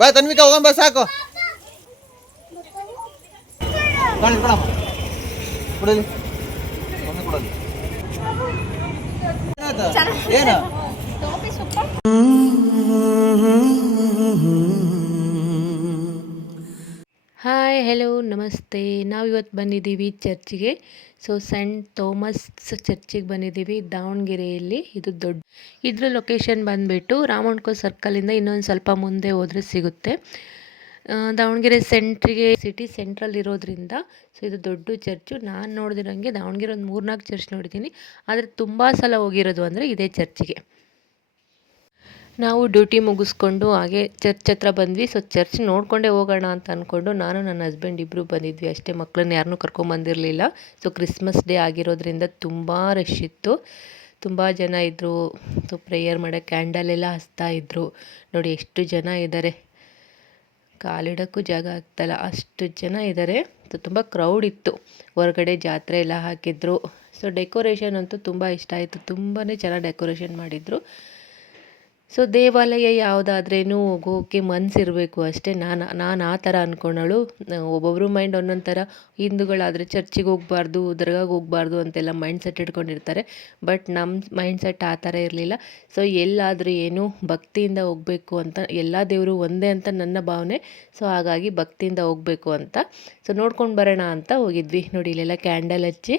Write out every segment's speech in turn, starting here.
ಬಾ ತನ್ವಿಕಾ ಹೋಗೋಣ ಬಾ ಸಾಕು ಕೊಡಲಿ ಕೊಡಲಿ ಏನು ಹಾಯ್ ಹೆಲೋ ನಮಸ್ತೆ. ನಾವಿವತ್ತು ಬಂದಿದ್ದೀವಿ ಚರ್ಚಿಗೆ. ಸೆಂಟ್ ಥೋಮಸ್ ಚರ್ಚಿಗೆ ಬಂದಿದ್ದೀವಿ ದಾವಣಗೆರೆಯಲ್ಲಿ. ಇದು ಇದ್ರ ಲೊಕೇಶನ್ ಬಂದುಬಿಟ್ಟು ರಾಮಣ್ಕೋ ಸರ್ಕಲಿಂದ ಇನ್ನೊಂದು ಸ್ವಲ್ಪ ಮುಂದೆ ಹೋದರೆ ಸಿಗುತ್ತೆ. ದಾವಣಗೆರೆ ಸಿಟಿ ಸೆಂಟ್ರಲ್ ಇರೋದ್ರಿಂದ ಇದು ದೊಡ್ಡ ಚರ್ಚು. ನಾನು ನೋಡಿದಿರೋಂಗೆ ದಾವಣಗೆರೆ ಒಂದು 3-4 ಚರ್ಚ್ ನೋಡಿದ್ದೀನಿ, ಆದರೆ ತುಂಬ ಸಲ ಹೋಗಿರೋದು ಅಂದರೆ ಇದೇ ಚರ್ಚಿಗೆ. ನಾವು ಡ್ಯೂಟಿ ಮುಗಿಸ್ಕೊಂಡು ಹಾಗೆ ಚರ್ಚ್ ಹತ್ರ ಬಂದ್ವಿ. ಚರ್ಚ್ ನೋಡಿಕೊಂಡೇ ಹೋಗೋಣ ಅಂತ ಅಂದ್ಕೊಂಡು ನಾನು ನನ್ನ ಹಸ್ಬೆಂಡ್ ಇಬ್ಬರು ಬಂದಿದ್ವಿ ಅಷ್ಟೇ. ಮಕ್ಕಳನ್ನ ಯಾರನ್ನೂ ಕರ್ಕೊಂಬಂದಿರಲಿಲ್ಲ. ಕ್ರಿಸ್ಮಸ್ ಡೇ ಆಗಿರೋದ್ರಿಂದ ತುಂಬ ರಶ್ ಇತ್ತು, ತುಂಬ ಜನ ಇದ್ದರು. ಪ್ರೇಯರ್ ಮಾಡೋಕ್ಕೆ ಕ್ಯಾಂಡಲ್ ಎಲ್ಲ ಹಚ್ತಾ ಇದ್ದರು. ನೋಡಿ ಎಷ್ಟು ಜನ ಇದ್ದಾರೆ, ಕಾಲಿಡೋಕ್ಕೂ ಜಾಗ ಆಗ್ತಾಯಿಲ್ಲ, ಅಷ್ಟು ಜನ ಇದ್ದಾರೆ. ತುಂಬ ಕ್ರೌಡ್ ಇತ್ತು. ಹೊರಗಡೆ ಜಾತ್ರೆ ಎಲ್ಲ ಹಾಕಿದ್ರು. ಡೆಕೋರೇಷನ್ ಅಂತೂ ತುಂಬ ಇಷ್ಟ ಆಯಿತು, ತುಂಬಾ ಚೆನ್ನಾಗಿ ಡೆಕೋರೇಷನ್ ಮಾಡಿದರು. ದೇವಾಲಯ ಯಾವುದಾದ್ರೇನು ಹೋಗೋಕ್ಕೆ ಮನಸ್ಸಿರಬೇಕು ಅಷ್ಟೇ. ನಾನು ಆ ಥರ ಅಂದ್ಕೊಂಡಳು. ಒಬ್ಬೊಬ್ಬರು ಮೈಂಡ್ ಒಂದೊಂದು ಥರ. ಹಿಂದೂಗಳಾದರೆ ಚರ್ಚಿಗೆ ಹೋಗಬಾರ್ದು, ದರ್ಗಾಗೆ ಹೋಗಬಾರ್ದು ಅಂತೆಲ್ಲ ಮೈಂಡ್ ಸೆಟ್ ಇಟ್ಕೊಂಡಿರ್ತಾರೆ. ಬಟ್ ನಮ್ಮ ಮೈಂಡ್ ಸೆಟ್ ಆ ಥರ ಇರಲಿಲ್ಲ. ಎಲ್ಲಾದರೂ ಏನು ಭಕ್ತಿಯಿಂದ ಹೋಗಬೇಕು ಅಂತ, ಎಲ್ಲ ದೇವರು ಒಂದೇ ಅಂತ ನನ್ನ ಭಾವನೆ. ಹಾಗಾಗಿ ಭಕ್ತಿಯಿಂದ ಹೋಗಬೇಕು ಅಂತ ನೋಡ್ಕೊಂಡು ಬರೋಣ ಅಂತ ಹೋಗಿದ್ವಿ. ನೋಡಿ ಇಲ್ಲೆಲ್ಲ ಕ್ಯಾಂಡಲ್ ಹಚ್ಚಿ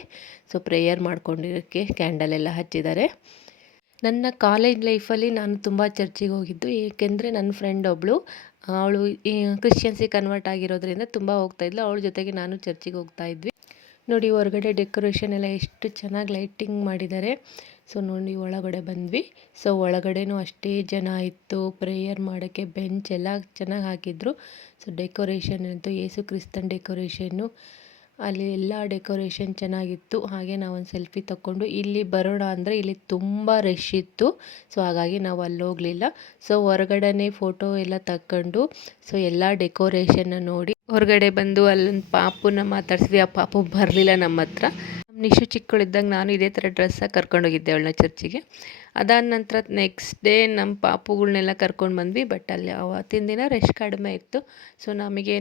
ಪ್ರೇಯರ್ ಮಾಡ್ಕೊಂಡಿರೋಕ್ಕೆ ಕ್ಯಾಂಡಲ್ ಎಲ್ಲ ಹಚ್ಚಿದ್ದಾರೆ. ನನ್ನ ಕಾಲೇಜ್ ಲೈಫಲ್ಲಿ ನಾನು ತುಂಬ ಚರ್ಚಿಗೆ ಹೋಗಿದ್ದು, ಏಕೆಂದರೆ ನನ್ನ ಫ್ರೆಂಡ್ ಒಬ್ಬಳು, ಅವಳು ಈ ಕ್ರಿಶ್ಚಿಯನ್ಸಿಗೆ ಕನ್ವರ್ಟ್ ಆಗಿರೋದ್ರಿಂದ ತುಂಬ ಹೋಗ್ತಾಯಿದ್ಲು. ಅವಳ ಜೊತೆಗೆ ನಾನು ಚರ್ಚಿಗೆ ಹೋಗ್ತಾಯಿದ್ವಿ. ನೋಡಿ ಹೊರಗಡೆ ಡೆಕೋರೇಷನ್ ಎಲ್ಲ ಎಷ್ಟು ಚೆನ್ನಾಗಿ ಲೈಟಿಂಗ್ ಮಾಡಿದ್ದಾರೆ. ನೋಡಿ ಒಳಗಡೆ ಬಂದ್ವಿ. ಒಳಗಡೆನೂ ಅಷ್ಟೇ ಜನ ಇತ್ತು. ಪ್ರೇಯರ್ ಮಾಡೋಕ್ಕೆ ಬೆಂಚ್ ಎಲ್ಲ ಚೆನ್ನಾಗಿ ಹಾಕಿದ್ರು. ಡೆಕೋರೇಷನ್ ಅಂತೂ ಯೇಸು ಕ್ರಿಸ್ತನ್ ಡೆಕೋರೇಷನ್ನು, ಅಲ್ಲಿ ಎಲ್ಲ ಡೆಕೋರೇಷನ್ ಚೆನ್ನಾಗಿತ್ತು. ಹಾಗೆ ನಾವೊಂದು ಸೆಲ್ಫಿ ತಗೊಂಡು ಇಲ್ಲಿ ಬರೋಣ ಅಂದರೆ ಇಲ್ಲಿ ತುಂಬ ರಶ್ ಇತ್ತು. ಹಾಗಾಗಿ ನಾವು ಅಲ್ಲಿ ಹೋಗಲಿಲ್ಲ. ಹೊರಗಡೆನೇ ಫೋಟೋ ಎಲ್ಲ ತಗೊಂಡು ಎಲ್ಲ ಡೆಕೋರೇಷನ್ನ ನೋಡಿ ಹೊರಗಡೆ ಬಂದು ಅಲ್ಲೊಂದು ಪಾಪುನ ಮಾತಾಡ್ಸಿದ್ವಿ. ಆ ಪಾಪು ಬರಲಿಲ್ಲ ನಮ್ಮ ಹತ್ರ. ನಿಶು ಚಿಕ್ಕಳಿದ್ದಾಗ ನಾನು ಇದೇ ಥರ ಡ್ರೆಸ್ಸಾಗಿ ಕರ್ಕೊಂಡೋಗಿದ್ದೆ ಅವಳನ್ನ ಚರ್ಚಿಗೆ. ಅದಾದ ನಂತರ ನೆಕ್ಸ್ಟ್ ಡೇ ನಮ್ಮ ಪಾಪುಗಳನ್ನೆಲ್ಲ ಕರ್ಕೊಂಡು ಬಂದ್ವಿ. ಬಟ್ ಅಲ್ಲಿ ಅವತ್ತಿನ ದಿನ ರಶ್ ಕಡಿಮೆ ಇತ್ತು. ನಮಗೆ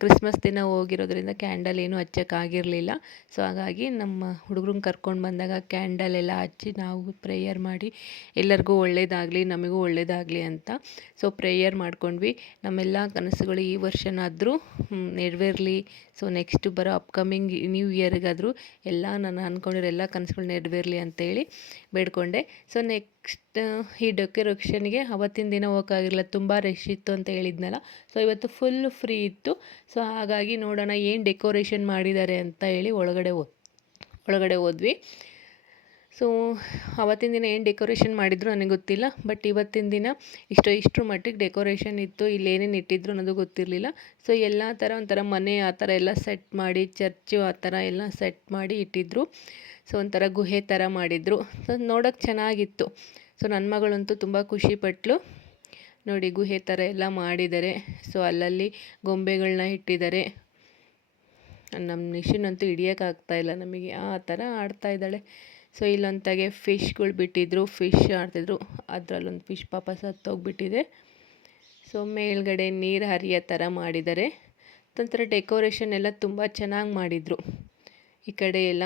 ಕ್ರಿಸ್ಮಸ್ ದಿನ ಹೋಗಿರೋದ್ರಿಂದ ಕ್ಯಾಂಡಲ್ ಏನೂ ಹಚ್ಚೋಕ್ಕಾಗಿರಲಿಲ್ಲ. ಹಾಗಾಗಿ ನಮ್ಮ ಹುಡುಗರನ್ನ ಕರ್ಕೊಂಡು ಬಂದಾಗ ಕ್ಯಾಂಡಲ್ ಎಲ್ಲ ಹಚ್ಚಿ ನಾವು ಪ್ರೇಯರ್ ಮಾಡಿ ಎಲ್ಲರಿಗೂ ಒಳ್ಳೆಯದಾಗಲಿ, ನಮಗೂ ಒಳ್ಳೆಯದಾಗಲಿ ಅಂತ ಪ್ರೇಯರ್ ಮಾಡ್ಕೊಂಡ್ವಿ. ನಮ್ಮೆಲ್ಲ ಕನಸುಗಳು ಈ ವರ್ಷನಾದರೂ ನೆರವೇರಲಿ. ನೆಕ್ಸ್ಟ್ ಬರೋ ಅಪ್ಕಮಿಂಗ್ ನ್ಯೂ ಇಯರ್ಗಾದರೂ ಎಲ್ಲ ನಾನು ಅಂದ್ಕೊಂಡಿರೋ ಎಲ್ಲ ಕನಸುಗಳು ನೆರವೇರಲಿ ಅಂತೇಳಿ ಬೇಡ್ಕೊಂಡೆ. ನೆಕ್ಸ್ಟ್ ಈ ಡೆಕೋರೇಷನ್ಗೆ ಅವತ್ತಿನ ದಿನ ಹೋಗೋಕ್ಕಾಗಿರಲಿಲ್ಲ, ತುಂಬ ರಶ್ ಇತ್ತು ಅಂತ ಹೇಳಿದ್ನಲ್ಲ. ಇವತ್ತು ಫುಲ್ ಫ್ರೀ ಇತ್ತು. ಹಾಗಾಗಿ ನೋಡೋಣ ಏನು ಡೆಕೋರೇಷನ್ ಮಾಡಿದ್ದಾರೆ ಅಂತ ಹೇಳಿ ಒಳಗಡೆ ಹೋದ್ವಿ. ಅವತ್ತಿನ ದಿನ ಏನು ಡೆಕೋರೇಷನ್ ಮಾಡಿದ್ರು ನನಗೆ ಗೊತ್ತಿಲ್ಲ. ಬಟ್ ಇವತ್ತಿನ ದಿನ ಇಷ್ಟರ ಮಟ್ಟಿಗೆ ಡೆಕೋರೇಷನ್ ಇತ್ತು. ಇಲ್ಲಿ ಏನೇನು ಇಟ್ಟಿದ್ರು ಅನ್ನೋದು ಗೊತ್ತಿರಲಿಲ್ಲ. ಎಲ್ಲ ಥರ ಒಂಥರ ಮನೆ ಆ ಥರ ಎಲ್ಲ ಸೆಟ್ ಮಾಡಿ, ಚರ್ಚು ಆ ಥರ ಎಲ್ಲ ಸೆಟ್ ಮಾಡಿ ಇಟ್ಟಿದ್ರು. ಒಂಥರ ಗುಹೆ ಥರ ಮಾಡಿದರು. ನೋಡೋಕ್ಕೆ ಚೆನ್ನಾಗಿತ್ತು. ನನ್ನ ಮಗಳಂತೂ ತುಂಬ ಖುಷಿಪಟ್ಲು. ನೋಡಿ ಗುಹೆ ಥರ ಎಲ್ಲ ಮಾಡಿದ್ದಾರೆ. ಅಲ್ಲಲ್ಲಿ ಗೊಂಬೆಗಳನ್ನ ಇಟ್ಟಿದ್ದಾರೆ. ನಮ್ಮ ನಿಶುನಂತೂ ಹಿಡಿಯೋಕ್ಕಾಗ್ತಾಯಿಲ್ಲ ನಮಗೆ, ಆ ಥರ ಆಡ್ತಾಯಿದ್ದಾಳೆ. ಇಲ್ಲೊಂತಾಗೆ ಫಿಶ್ಗಳು ಬಿಟ್ಟಿದ್ರು, ಫಿಶ್ ಆಡ್ತಿದ್ರು. ಅದರಲ್ಲೊಂದು ಫಿಶ್ ಪಾಪ ಸತ್ತೋಗ್ಬಿಟ್ಟಿದೆ. ಮೇಲ್ಗಡೆ ನೀರು ಹರಿಯೋ ಥರ ಮಾಡಿದ್ದಾರೆ. ಒಂಥರ ಡೆಕೋರೇಷನ್ ಎಲ್ಲ ತುಂಬ ಚೆನ್ನಾಗಿ ಮಾಡಿದರು. ಈ ಕಡೆ ಎಲ್ಲ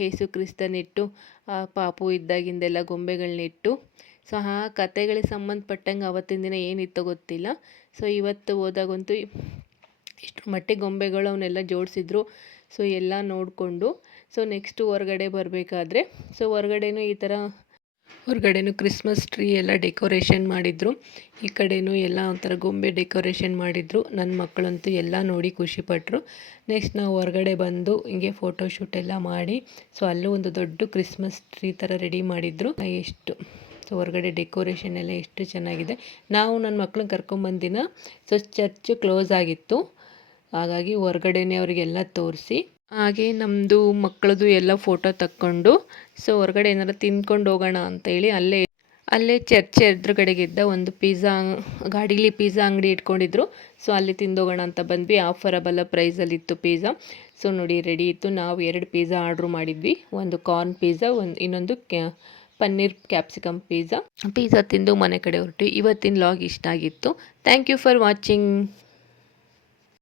ಯೇಸು ಕ್ರಿಸ್ತನಿಟ್ಟು, ಆ ಪಾಪು ಇದ್ದಾಗಿಂದೆಲ್ಲ ಗೊಂಬೆಗಳನ್ನಿಟ್ಟು. ಆ ಕತೆಗಳಿಗೆ ಸಂಬಂಧಪಟ್ಟಂಗೆ ಅವತ್ತಿನ ದಿನ ಏನಿತ್ತೋ ಗೊತ್ತಿಲ್ಲ. ಇವತ್ತು ಹೋದಾಗಂತೂ ಇಷ್ಟರ ಮಟ್ಟಿಗೆ ಗೊಂಬೆಗಳು ಅವನ್ನೆಲ್ಲ ಜೋಡಿಸಿದ್ರು. ಎಲ್ಲ ನೋಡಿಕೊಂಡು ನೆಕ್ಸ್ಟು ಹೊರಗಡೆ ಬರಬೇಕಾದ್ರೆ ಹೊರಗಡೆನೂ ಈ ಥರ ಕ್ರಿಸ್ಮಸ್ ಟ್ರೀ ಎಲ್ಲ ಡೆಕೋರೇಷನ್ ಮಾಡಿದರು. ಈ ಕಡೆನೂ ಎಲ್ಲ ಒಂಥರ ಗೊಂಬೆ ಡೆಕೋರೇಷನ್ ಮಾಡಿದರು. ನನ್ನ ಮಕ್ಕಳಂತೂ ಎಲ್ಲ ನೋಡಿ ಖುಷಿಪಟ್ಟರು. ನೆಕ್ಸ್ಟ್ ನಾವು ಹೊರಗಡೆ ಬಂದು ಹಿಂಗೆ ಫೋಟೋಶೂಟ್ ಎಲ್ಲ ಮಾಡಿ ಅಲ್ಲೂ ಒಂದು ದೊಡ್ಡ ಕ್ರಿಸ್ಮಸ್ ಟ್ರೀ ಥರ ರೆಡಿ ಮಾಡಿದರು. ಹೊರಗಡೆ ಡೆಕೋರೇಷನ್ ಎಲ್ಲ ಎಷ್ಟು ಚೆನ್ನಾಗಿದೆ. ನಾವು ನನ್ನ ಮಕ್ಕಳನ್ನ ಕರ್ಕೊಂಬಂದಿನ ಚರ್ಚು ಕ್ಲೋಸ್ ಆಗಿತ್ತು. ಹಾಗಾಗಿ ಹೊರಗಡೆನೇ ಅವರಿಗೆಲ್ಲ ತೋರಿಸಿ ಹಾಗೆ ನಮ್ಮದು ಮಕ್ಕಳದು ಎಲ್ಲ ಫೋಟೋ ತಕ್ಕೊಂಡು ಹೊರಗಡೆ ಏನಾರು ತಿಂದ್ಕೊಂಡು ಹೋಗೋಣ ಅಂತೇಳಿ ಅಲ್ಲೇ ಚರ್ಚ್ ಎದುರುಗಡೆಗಿದ್ದ ಒಂದು ಗಾಡೀಲಿ ಪಿಜ್ಜಾ ಅಂಗಡಿ ಇಟ್ಕೊಂಡಿದ್ರು. ಅಲ್ಲಿ ತಿಂದೋಗೋಣ ಅಂತ ಬಂದ್ವಿ. ಆಫರಬಲ್ಲ ಪ್ರೈಸಲ್ಲಿತ್ತು ಪಿಜ್ಜಾ. ನೋಡಿ ರೆಡಿ ಇತ್ತು. ನಾವು 2 ಪಿಜ್ಜಾ ಆರ್ಡ್ರ್ ಮಾಡಿದ್ವಿ. ಒಂದು ಕಾರ್ನ್ ಪಿಜ್ಜಾ, ಇನ್ನೊಂದು ಪನ್ನೀರ್ ಕ್ಯಾಪ್ಸಿಕಮ್ ಪಿಜ್ಜಾ ತಿಂದು ಮನೆ ಕಡೆ ಹೊರಟು. ಇವತ್ತಿನ ಲಾಗ್ ಇಷ್ಟ ಆಗಿತ್ತು. Thank you for watching.